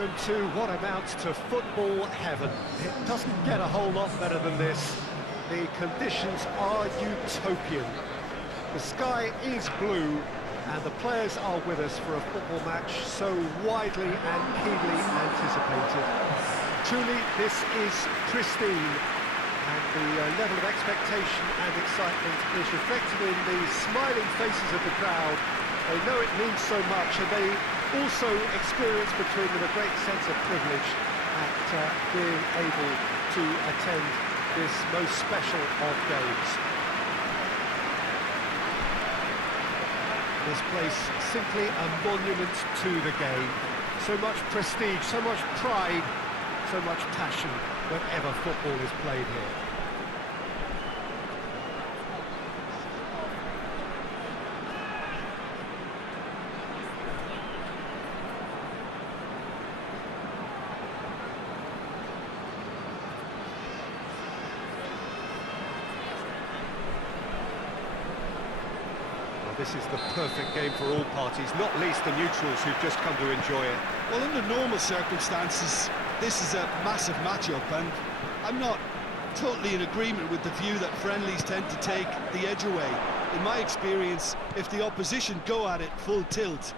To what amounts to football heaven. It doesn't get a whole lot better than this. The conditions are utopian. The sky is blue and the players are with us for a football match so widely and keenly anticipated. Truly, this is pristine, and the level of expectation and excitement is reflected in the smiling faces of the crowd. They know it means so much, and they also experience between them a great sense of privilege at being able to attend this most special of games. This place simply a monument to the game. So much prestige, so much pride, so much passion whenever football is played here. This is the perfect game for all parties, not least the neutrals who've just come to enjoy it. Well, under normal circumstances, this is a massive match-up, and I'm not totally in agreement with the view that friendlies tend to take the edge away. In my experience, if the opposition go at it full tilt,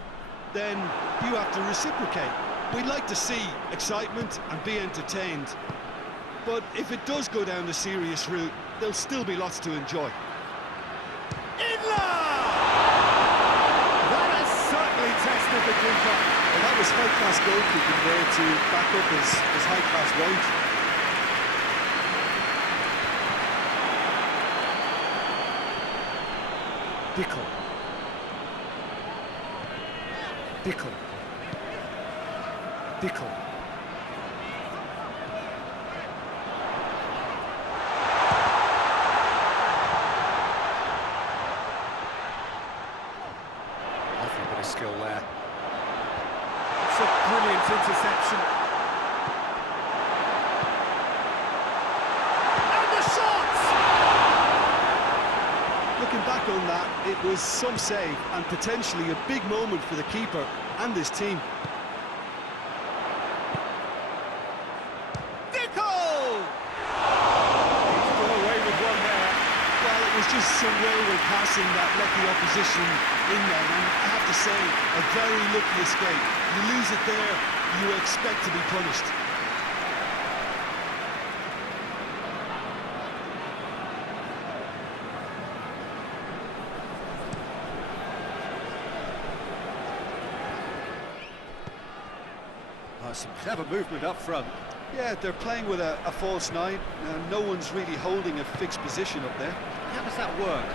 then you have to reciprocate. We'd like to see excitement and be entertained, but if it does go down the serious route, there'll still be lots to enjoy. Tested the keeper. Well, that was high-class goalkeeping there to back up his high-class weight. Dickel. Dickel. Dickel. Skill there. It's a brilliant interception. And the shot! Looking back on that, it was some save and potentially a big moment for the keeper and his team. Dickel! He's got away with one there. Well, it was just some railway passing that let the opposition in there, and I have to say, a very lucky escape. You lose it there, you expect to be punished. Oh, some clever movement up front. Yeah, they're playing with a false nine, and no one's really holding a fixed position up there. How does that work?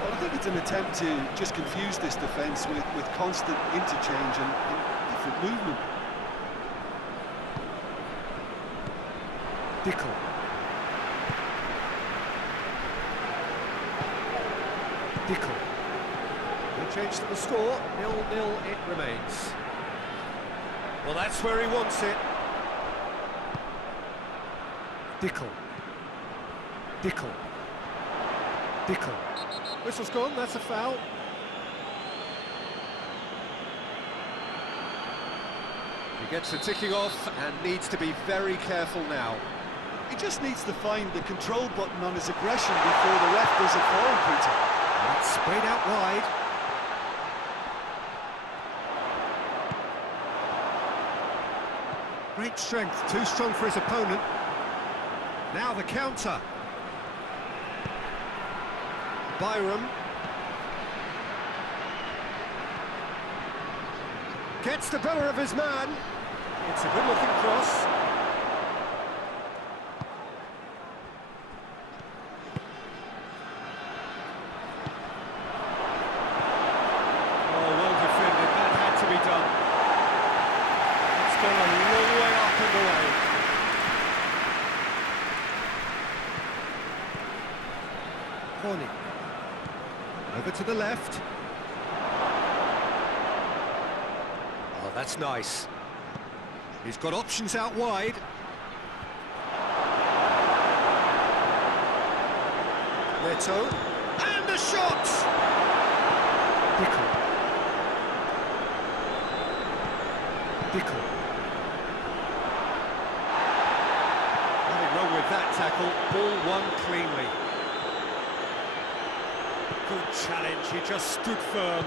Well, I think it's an attempt to just confuse this defence with constant interchange and different movement. Dickel. Dickel. No change to the score, 0-0 it remains. Well, that's where he wants it. Dickel. Dickel. Dickel. Whistle's gone, that's a foul. He gets the ticking off and needs to be very careful now. He just needs to find the control button on his aggression before the ref does it for him, Peter. That's sprayed out wide. Great strength, too strong for his opponent. Now the counter. Byram. Gets the better of his man. It's a good-looking cross. Oh, well defended. That had to be done. It's gone a long way up and away. Horny. Over to the left. Oh, that's nice. He's got options out wide. Neto. And the shot! Dickel. Dickel. tackle, ball won cleanly. Good challenge, he just stood firm.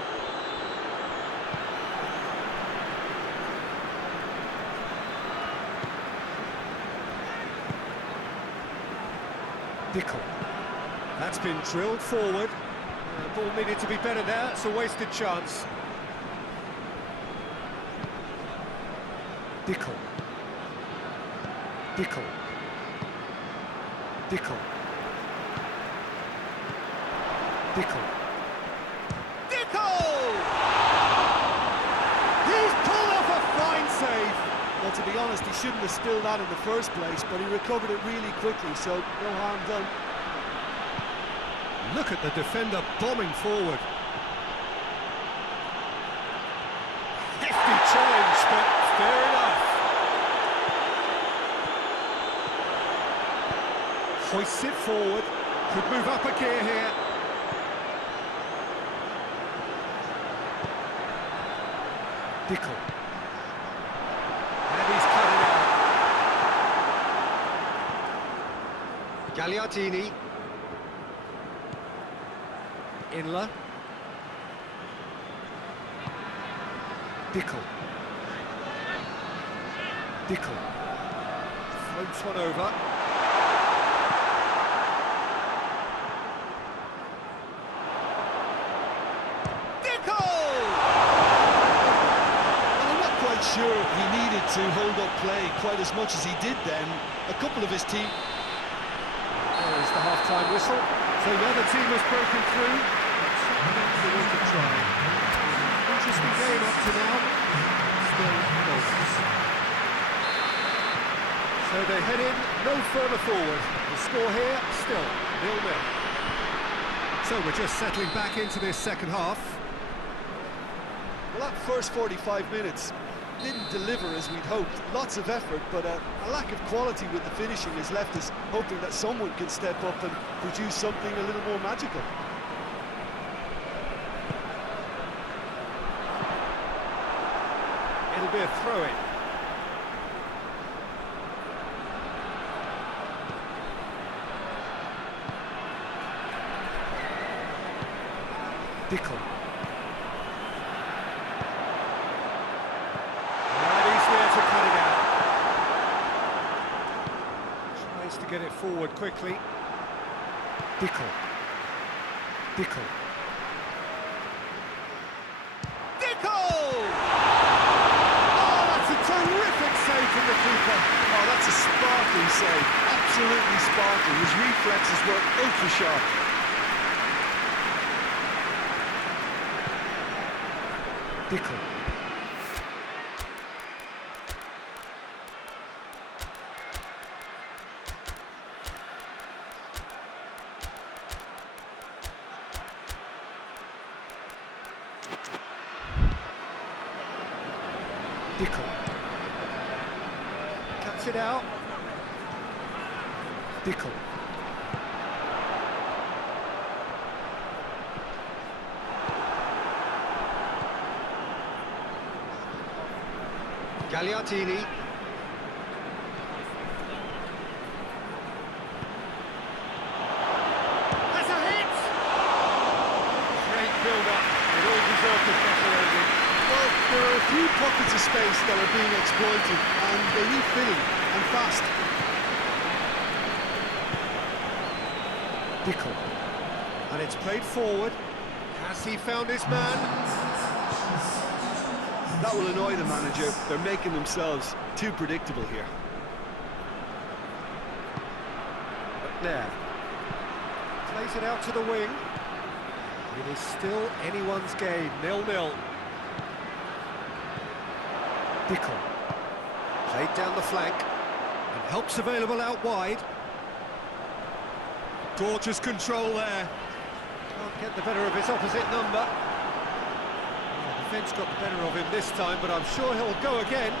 Dickel. That's been drilled forward. Ball needed to be better there, it's a wasted chance. Dickel. Dickel. Dickel. Dickel. Dickel! He's pulled off a fine save! Well, to be honest, he shouldn't have spilled that in the first place, but he recovered it really quickly, so no harm done. Look at the defender bombing forward. Hefty challenge, but fair enough. Hoists it forward, could move up a gear here. Dickel. And he's cut it out. Gagliardini. Inler. Dickel. Dickel. Floats one over. Sure, he needed to hold up play quite as much as he did then. A couple of his team... There is the half-time whistle. So the other team has broken through. They want to try. Interesting game up to now. Still goals. So they head in no further forward. The score here, still 0-0. So we're just settling back into this second half. Well, that first 45 minutes didn't deliver as we'd hoped. Lots of effort, but a lack of quality with the finishing has left us hoping that someone can step up and produce something a little more magical. It'll be a throw-in. Dickel. To get it forward quickly. Dickel. Dickel. Dickel! Oh, that's a terrific save from the keeper. Oh, that's a sparkling save. Absolutely sparkling. His reflexes were ultra sharp. Dickel. Dickel. Cuts it out. Dickel. Gagliardini. That's a hit! Great build-up. It all deserved a better ending. Well, there are a few pockets of space that are being exploited, and they need filling, and fast. Dickel. And it's played forward. Has he found his man? That will annoy the manager. They're making themselves too predictable here. There. Plays it out to the wing. It is still anyone's game, 0-0. Dickel. Played down the flank. And help's available out wide. Gorgeous control there. Can't get the better of his opposite number. The defence got the better of him this time, but I'm sure he'll go again.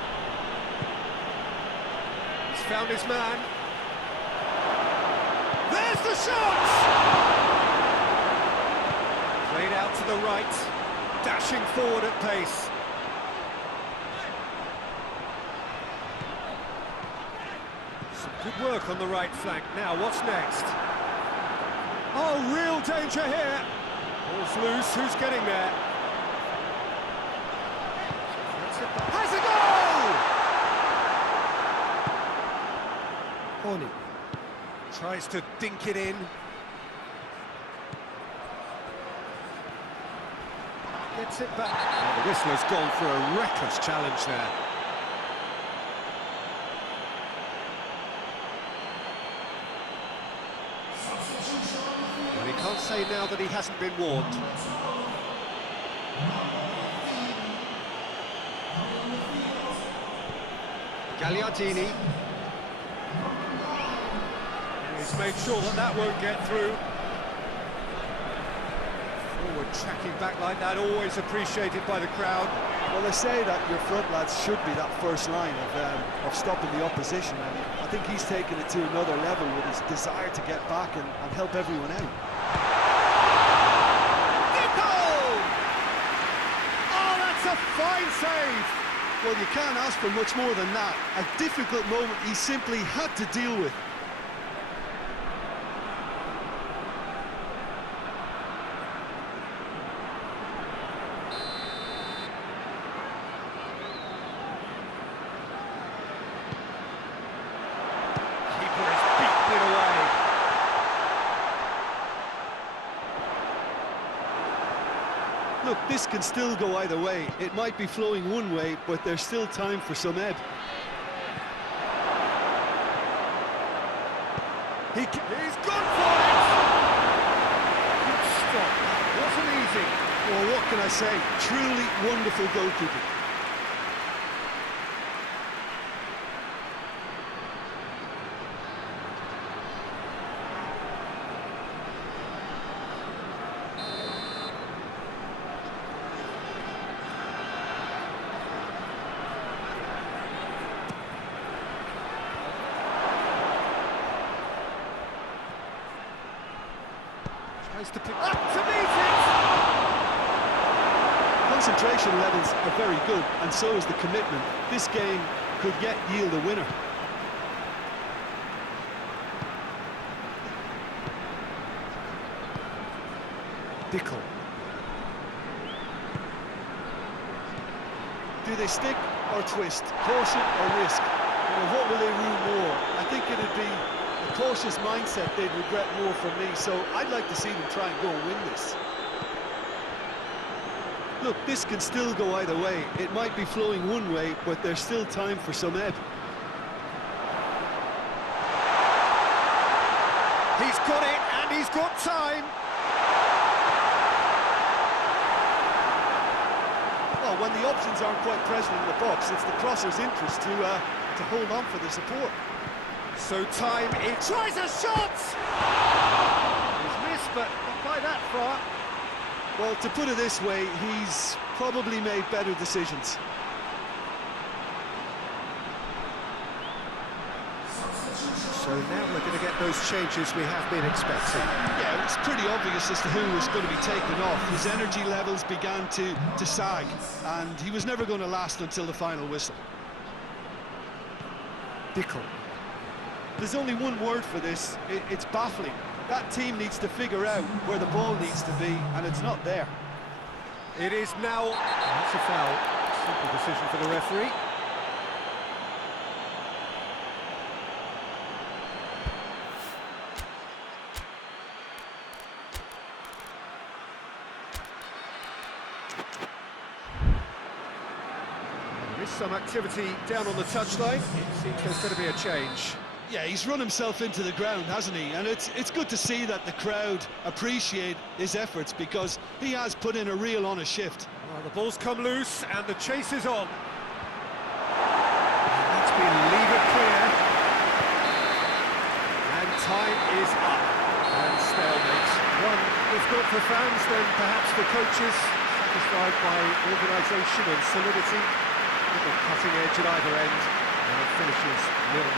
He's found his man. There's the shot! Played out to the right, dashing forward at pace. Some good work on the right flank. Now, what's next? Oh, real danger here. Ball's loose. Who's getting there? Has a goal! Oni tries to dink it in. Gets it back. Oh, the whistler's gone for a reckless challenge there. Well, he can't say now that he hasn't been warned. Gagliardini. He's made sure that that won't get through. Forward tracking back like that, always appreciated by the crowd. Well, they say that your front lads should be that first line of stopping the opposition, and I think he's taken it to another level with his desire to get back and help everyone out. Oh, that's a fine save! Well, you can't ask for much more than that. A difficult moment he simply had to deal with. Look, this can still go either way. It might be flowing one way, but there's still time for some ebb. He's gone for it! Good stop. Wasn't easy. Well, what can I say? Truly wonderful goalkeeping. To pick up to meet it! Concentration levels are very good, and so is the commitment. This game could yet yield a winner. Dickel. Do they stick or twist? Caution or risk? Well, what will they rule more? I think it'd be a cautious mindset they'd regret more from me, so I'd like to see them try and go and win this. Look, this can still go either way. It might be flowing one way, but there's still time for some ebb. He's got it, and he's got time! Well, when the options aren't quite present in the box, it's the crosser's interest to hold on for the support. So time, he tries a shot! He's missed, but not by that far. Well, to put it this way, he's probably made better decisions. So now we're going to get those changes we have been expecting. Yeah, it was pretty obvious as to who was going to be taken off. His energy levels began to sag, and he was never going to last until the final whistle. Dickel. There's only one word for this, it's baffling. That team needs to figure out where the ball needs to be, and it's not there. It is now... That's a foul. Simple decision for the referee. There is some activity down on the touchline. It seems there's going to be a change. Yeah, he's run himself into the ground, hasn't he? And it's good to see that the crowd appreciate his efforts, because he has put in a real honest shift. Well, the ball's come loose and the chase is on. That's been levered clear. And time is up. And stalemate. One, if not for fans, then perhaps for coaches, satisfied by organisation and solidity. Little cutting edge at either end, and it finishes 0-0.